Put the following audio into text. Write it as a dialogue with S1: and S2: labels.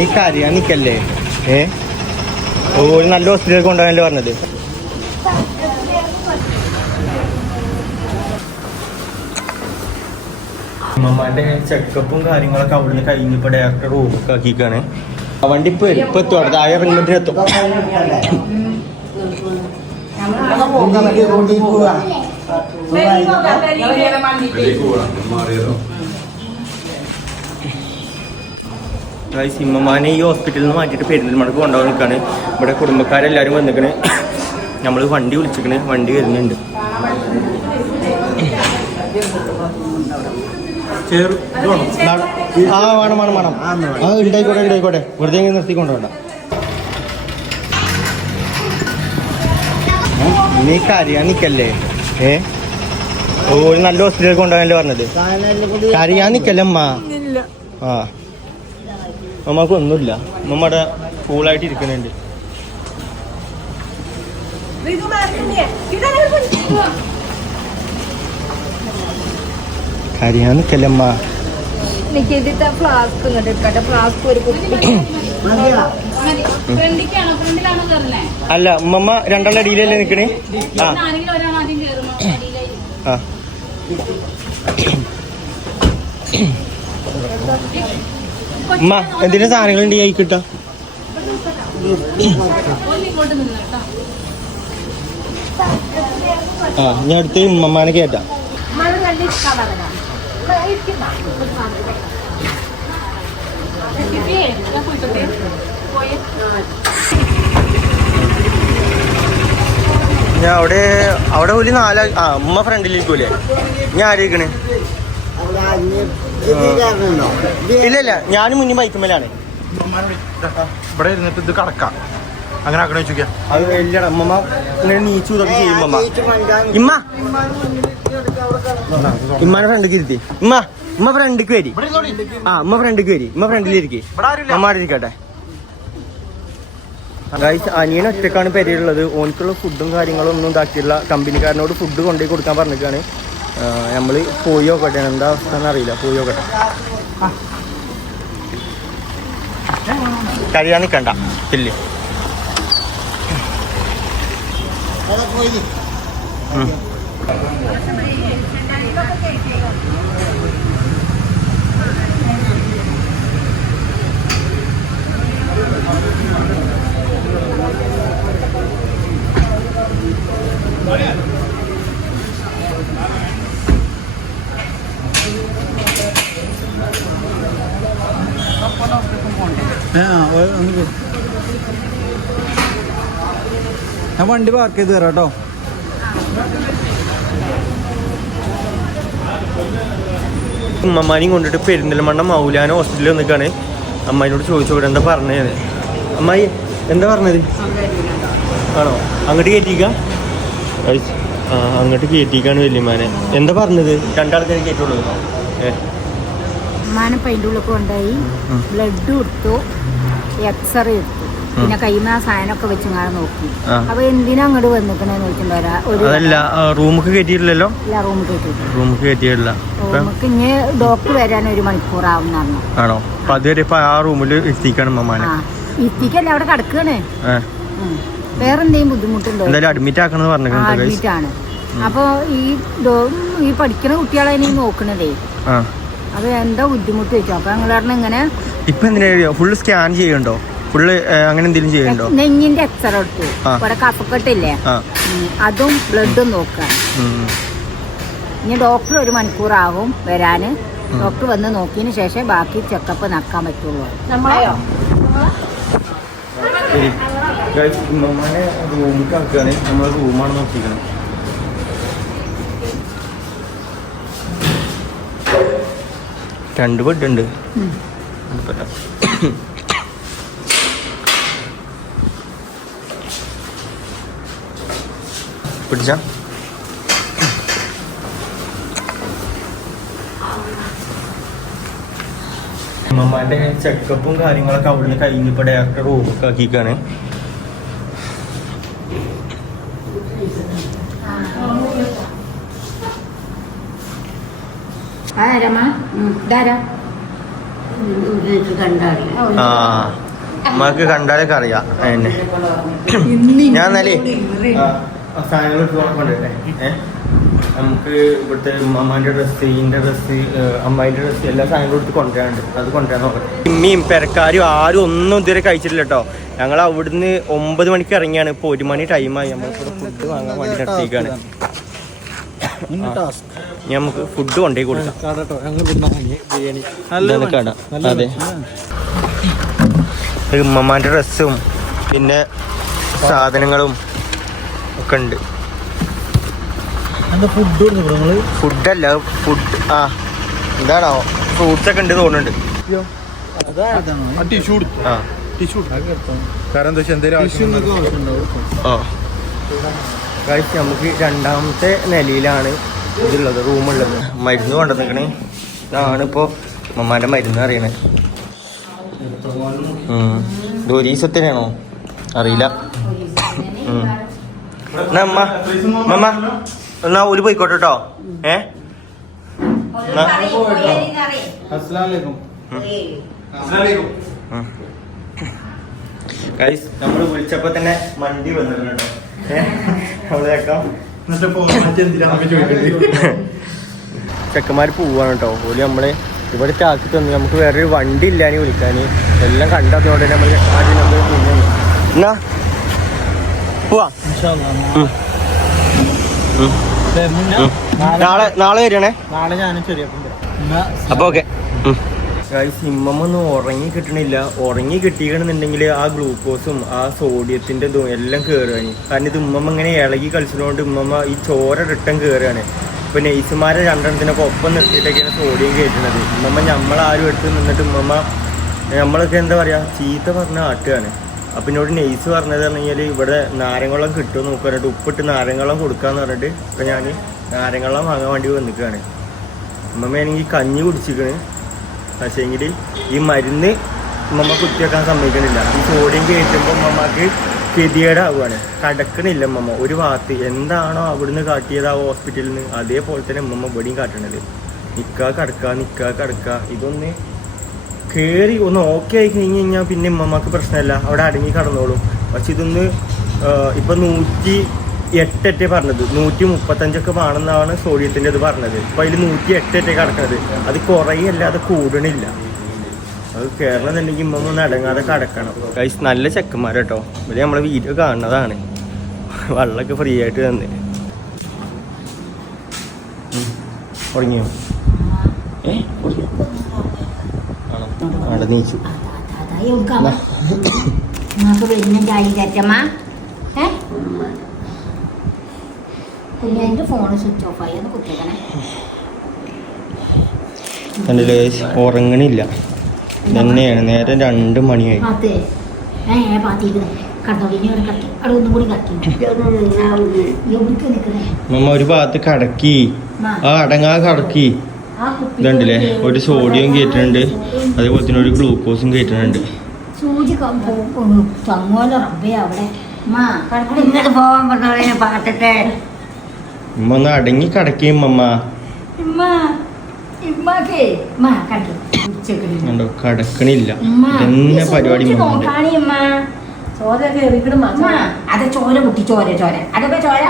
S1: ഈ കരയാൻ നിക്കല്ലേ? ഏ? ഓ നല്ല ഹോസ്പിറ്റലിൽ കൊണ്ടുപോകാനല്ലേ പറഞ്ഞത്? അമ്മമാന്റെ ചെക്കപ്പും കാര്യങ്ങളൊക്കെ അവിടുന്ന് കഴിഞ്ഞ് ഇപ്പൊ ഡയറക്ടർ റൂമൊക്കെ ആക്കിക്കാണ് ആ വണ്ടി ഇപ്പൊ. ഇപ്പൊ എത്തും. അവിടെ താഴെ ഇറങ്ങുമ്പോഴത്തേനും എത്തും. സിമ്മമാനെ ഈ ഹോസ്പിറ്റലിൽ നിന്ന് മാറ്റിയിട്ട് പെരുന്തൽമണക്ക് കൊണ്ടുപോകാൻ നിൽക്കാണ്. ഇവിടെ കുടുംബക്കാരെല്ലാവരും വന്നിക്കണ്. നമ്മൾ വണ്ടി വിളിച്ചിക്കണ്. വണ്ടി വരുന്നുണ്ട്. ചേർ ഇത് വേണോ? നാളെ- ആ വേണം വേണം വേണം. ആ ഉണ്ടായിക്കോട്ടെ ഉണ്ടായിക്കോട്ടെ. വെറുതെ ഇങ്ങനെ നിർത്തി കൊണ്ടുപോകണ്ട നീ കരയാൻ നിക്കല്ലേ ഏ? ഓ നല്ല ഹോസ്പിറ്റലിൽ കൊണ്ടുപോകാനല്ലേ പറഞ്ഞത്? കരയാൻ നിക്കല്ലേ അമ്മ? ആ. അമ്മയ്ക്ക് ഒന്നുമില്ല നമ്മുടെ കൂളായിട്ട് ഇരിക്കുന്നുണ്ട്.
S2: എനിക്ക് ഇതിന്റെ ഫ്ലാസ്ക് ഇങ്ങോട്ട് എടുക്കട്ടെ. ഫ്ലാസ്ക് ഒരു
S1: അല്ല ഉമ്മമ്മ രണ്ടാളുടെ അടിയിലല്ലേ നിക്കണേ? ആ. ആ. എന്തിനാ സാധനങ്ങൾ ഉണ്ട് കൈ കിട്ടാ ആ ഞാൻ അടുത്ത് ഉമ്മമാനെ കേട്ടാ
S3: ഞാൻ
S1: അവിടെ അവിടെ ഒരു നാലാ ആ ഉമ്മ ഫ്രണ്ടിലിരിക്കൂലേ ഞാൻ ആരിക്കണേ? ഇല്ല ഇല്ല ഞാനും മുന്നിൽ ബൈക്കുമേലാണ്
S4: ഇവിടെ ഇരുന്നിട്ട് ഇത് കടക്കാം. അങ്ങനെ ആക്കണ വെച്ചോക്കിയാ
S1: അത് ഇല്ലടാ ഉമ്മമ്മ ഇങ്ങനെ നീച്ചു ഇതൊക്കെ ചെയ്യും ഉമ്മ ഇമ്മ. ഇമ്മാനെ ഫ്രണ്ടിക്ക് ഇരുത്തി. ഇമ്മ ഉമ്മ ഫ്രണ്ടിക്ക് വരി. ആ ഉമ്മ ഫ്രണ്ടിക്ക് വരി. ഉമ്മ ഫ്രണ്ടിലിരിക്കേ അമ്മ അവിടെ ഇരിക്കട്ടെ. ഗൈസ് അനിയൻ ഒറ്റക്കാണ് പെരയുള്ളത് ഓനിക്കുള്ള ഫുഡും കാര്യങ്ങളും ഒന്നും ഉണ്ടാക്കിയില്ല കമ്പനിക്കാരനോട് ഫുഡ് കൊണ്ടുപോയി കൊടുക്കാൻ പറഞ്ഞിട്ടാണ് നമ്മൾ പോയി നോക്കട്ടെ. എന്താ അവസ്ഥ അറിയില്ല പോയി നോക്കട്ടെ. കഴിയാൻ നിൽക്കണ്ട ഇല്ലേ?
S4: ഞാൻ വണ്ടി പാർക്ക് ചെയ്ത് തരാം കേട്ടോ.
S1: ഉമ്മമാനെയും കൊണ്ടിട്ട് പെരിന്തൽമണ്ണ മൗലാന ഹോസ്പിറ്റലിൽ നിൽക്കാണ് അമ്മായിനോട് ചോദിച്ചു ഇവിടെ എന്താ പറഞ്ഞത് അമ്മായി എന്താ പറഞ്ഞത്? ആണോ? അങ്ങോട്ട് കയറ്റിക്ക ആ അങ്ങോട്ട് കയറ്റിക്കാണ് വല്യമാനെ എന്താ പറഞ്ഞത്? രണ്ടാൾക്കാരെ കയറ്റുള്ളൂ ഏ.
S2: ഉമ്മാനെ അതിന്റെ ഉള്ളിൽ കൊണ്ടായി ബ്ലഡ് കൊടുത്തു. എക്സ്റേ എടുത്തു. പിന്നെ കൈമ സാധനമൊക്കെ വെച്ച് ഇങ്ങനെ നോക്കി. അപ്പൊ എന്തിനാ അങ്ങോട്ട് വന്നിക്കണേന്ന് ചോദിച്ചിട്ടുണ്ടാ
S1: റൂമുക്ക് കയറ്റിയിട്ടില്ലല്ലോ?
S2: ഇല്ല റൂമിൽ
S1: റൂമുക്ക് കയറ്റിയിട്ടില്ല.
S2: ഇനി ഡോക്ടർ വരാൻ ഒരു എന്ന് പറഞ്ഞു
S1: ആണോ? അപ്പൊ അതുവരെ ഇപ്പൊ ആ റൂമിൽ എത്തിക്കാണ്
S2: അവിടെ കിടക്കണേ.
S1: ഏ
S2: വേറെ എന്തെങ്കിലും ബുദ്ധിമുട്ടുണ്ടോ?
S1: എന്തായാലും അഡ്മിറ്റ് ആക്കണമെന്ന്
S2: അഡ്മിറ്റ് ആണ്. അപ്പൊ ഈ ഈ പഠിക്കുന്ന കുട്ടികളെ നോക്കണതേ. അത് എന്താ ബുദ്ധിമുട്ട് വെച്ചു അപ്പൊ നിങ്ങളെ ഇങ്ങനെ
S1: ഇപ്പൊ എന്തിനാ ഫുള്ള് സ്കാൻ ചെയ്യണ്ടോ ഫുള്ള് അങ്ങനെ എന്തെങ്കിലും ചെയ്യണ്ടോ
S2: നെഞ്ഞിന്റെ എക്സ്റേ എടുത്തു. ഇവിടെ കഫക്കെട്ടില്ലേ? അതും ബ്ലഡും നോക്കുക. ഇനി ഡോക്ടർ ഒരു മണിക്കൂറാവും വരാന്. ഡോക്ടർ വന്ന് നോക്കിയതിന് ശേഷം ബാക്കി ചെക്കപ്പ് നടക്കാൻ പറ്റുള്ളൂ.
S1: ഉമ്മമാനെ ആക്കുകയാണ്. റൂമാണ് രണ്ട് ബെഡ് ഉണ്ട്. പിടിച്ച. അമ്മമാരുടെ ചെക്കപ്പും കാര്യങ്ങളൊക്കെ അവിടുന്ന് കഴിഞ്ഞിപ്പോ ഡയറക്ടർ റൂമൊക്കെ ആക്കിക്കാണ്
S2: ആരാമാ ഇതാരാ?
S1: ആ അമ്മയ്ക്ക് കണ്ടാലൊക്കെ അറിയാം എന്നെ ഞാൻ എന്നാലേ സാധനങ്ങൾ നമുക്ക് ഇവിടുത്തെ അമ്മാന്റെ ഡ്രസ്സ് ഈന്റെ ഡ്രസ്സ് അമ്മായിന്റെ ഡ്രസ്സ് എല്ലാ സാധനങ്ങളും എടുത്ത് കൊണ്ടുവരാനുണ്ട്. അത് കൊണ്ടുവരാൻ നോക്കാം. ഇമ്മിയും പെരക്കാരും ആരും ഒന്നും ഇതുവരെ കഴിച്ചിട്ടില്ല കേട്ടോ ഞങ്ങൾ അവിടുന്ന് ഒമ്പത് മണിക്ക് ഇറങ്ങിയാണ്. ഇപ്പോൾ ഒരു മണി ടൈമായി നമ്മളിപ്പോൾ ഫുഡ് വാങ്ങാൻ വേണ്ടി നിർത്തിയേക്കാണ് നമുക്ക് ഫുഡ് കൊണ്ടേ കൊടുക്കാം. കട. അതെ. ഉമ്മമാന്റെ ഡ്രസ്സും പിന്നെ സാധനങ്ങളും ഒക്കെ ഉണ്ട്. ഫുഡല്ല ഫുഡ് ആ എന്താണോ ഫ്രൂട്ട്സ് ഒക്കെ ഉണ്ട് തോന്നുന്നുണ്ട്.
S4: ടിഷ്യൂ കൊടുത്തു?
S1: ആ.
S4: ടിഷ്യൂ കാരണം എന്താ വെച്ചാൽ എന്തെങ്കിലും ആവശ്യം
S1: ആ. കഴിച്ച് നമുക്ക് രണ്ടാമത്തെ നിലയിലാണ് ഇതുള്ളത് റൂമുള്ളത്. മരുന്ന് കൊണ്ടുവന്നിക്കണേ ഇതാണ് ഇപ്പോൾ ഉമ്മമാന്റെ മരുന്ന് അറിയണേ ദൂരീസത്തിനാണോ അറിയില്ല. ഉം. എന്നാ അമ്മ മമ്മ എന്നാ ഒരു പോയിക്കോട്ടെ കേട്ടോ ഏ? നമ്മൾ വിളിച്ചപ്പോ തന്നെ മണ്ടി വന്നിട്ടുണ്ട് കേട്ടോ ചെക്കന്മാർ പോവാണ് കേട്ടോ ഓൽ നമ്മളെ ഇവിടെ ചാക്കി തന്നു. നമുക്ക് വേറൊരു വണ്ടി ഇല്ലാനി വിളിക്കാന്. എല്ലാം കണ്ടതോടെ നമ്മൾ എന്നാ? പോവാ. നാളെ നാളെ വരണേ
S4: നാളെ ഞാനും ചെറിയ
S1: അപ്പൊ ഓക്കെ. സിമ്മൊന്നും ഉറങ്ങി കിട്ടണില്ല. ഉറങ്ങി കിട്ടിക്കണമെന്നുണ്ടെങ്കിൽ ആ ഗ്ലൂക്കോസും ആ സോഡിയത്തിന്റെ ഇതും എല്ലാം കയറുകയാണ് കാരണം ഇത് ഉമ്മമ്മ ഇങ്ങനെ ഇളകി കളിച്ചതുകൊണ്ട് ഉമ്മമ്മ ഈ ചോര റിട്ടം കയറുകയാണ് ഇപ്പൊ നെയ്സുമാരെ രണ്ടെണ്ണത്തിനൊക്കെ ഒപ്പം നിർത്തിയിട്ടൊക്കെയാണ് സോഡിയം കയറ്റുന്നത്. ഉമ്മമ്മ നമ്മളാരും എടുത്ത് നിന്നിട്ട് ഉമ്മമ്മ നമ്മളൊക്കെ എന്താ പറയാ ചീത്ത പറഞ്ഞ ആട്ടുകയാണ്. അപ്പൊ എന്നോട് നെയ്സ് പറഞ്ഞത് പറഞ്ഞാൽ ഇവിടെ നാരങ്ങളം കിട്ടും നോക്കുക പറഞ്ഞിട്ട് ഉപ്പിട്ട് നാരങ്ങളം കൊടുക്കാന്ന് പറഞ്ഞിട്ട് ഇപ്പൊ ഞാൻ നാരങ്ങളം വാങ്ങാൻ വേണ്ടി വന്നിക്കുകയാണ് ഉമ്മമ്മയാണെങ്കിൽ കഞ്ഞി കുടിച്ചിക്കണ് പക്ഷേങ്കിൽ ഈ മരുന്ന് ഉമ്മമ്മ കുത്തിവെക്കാൻ സമ്മതിക്കണില്ല. ഈ സോഡിയം കയറ്റുമ്പോൾ ഉമ്മമ്മക്ക് ഗതികേടാവുകയാണ്. കടക്കണില്ല ഉമ്മമ്മ. ഒരു ഭാഗത്ത് എന്താണോ അവിടുന്ന് കാട്ടിയത് ആ ഹോസ്പിറ്റലിൽ നിന്ന് അതേപോലെ തന്നെ ഉമ്മമ്മ ഇവിടെയും കാട്ടണത്. നിൽക്കാ കടക്കുക നിൽക്കാ കടക്കുക ഇതൊന്ന് കയറി ഒന്ന് ഓക്കെ ആയി കഴിഞ്ഞ് കഴിഞ്ഞാൽ പിന്നെ ഉമ്മമ്മക്ക് പ്രശ്നമല്ല അവിടെ അടങ്ങി കടന്നോളും. പക്ഷെ ഇതൊന്ന് ഇപ്പൊ നൂറ്റി എട്ടറ്റേ പറഞ്ഞത് നൂറ്റി മുപ്പത്തഞ്ചൊക്കെ വേണമെന്നാണ് സോഡിയത്തിന്റെ ഇത് പറഞ്ഞത് അപ്പൊ അതിൽ നൂറ്റി എട്ടറ്റേ കിടക്കുന്നത് അത് കുറയല്ല അത് കൂടണില്ല അത് കയറണമെന്നുണ്ടെങ്കിൽ ഇമ്മ ഒന്ന് അടങ്ങാതെ കടക്കണം കൈസ് നല്ല ചെക്കന്മാർ കേട്ടോ ഇവർ നമ്മളെ വീഡിയോ കാണുന്നതാണ് വെള്ളമൊക്കെ ഫ്രീ ആയിട്ട് തന്നെ തുടങ്ങിയോ ഏ നീച്ചു
S2: വരുന്നുണ്ടായി ഏ പിന്നെ എന്റെ ഫോൺ സ്വിച്ച് ഓഫ് ആയി. ഒന്ന് കുത്തിക്കണേ
S1: ഉറങ്ങണില്ല. തന്നെയാണ് നേരെ രണ്ട് മണിയായി.
S2: അതെ. ഏ
S1: മമ്മ ഒരു ഭാഗത്ത് കടക്കി. ആ അടങ്ങാ കടക്കി. ഇതുണ്ടല്ലേ? ഒരു സോഡിയം കയറ്റുന്നുണ്ട് അതേപോലെ തന്നെ ഒരു ഗ്ലൂക്കോസും കയറ്റുന്നുണ്ട്
S2: സൂചി തങ്ങോല റബ്ബേ അവിടെ.
S5: പോകാൻ പറഞ്ഞ
S1: ഉമ്മ ഒന്ന് അടങ്ങി
S2: മാ കണ്ടു?
S1: കണ്ടോ കടക്കണില്ല. ഇതന്നെ പരിപാടി
S2: ചോര കുട്ടി ചോര ചോര. അതൊക്കെ ചോര?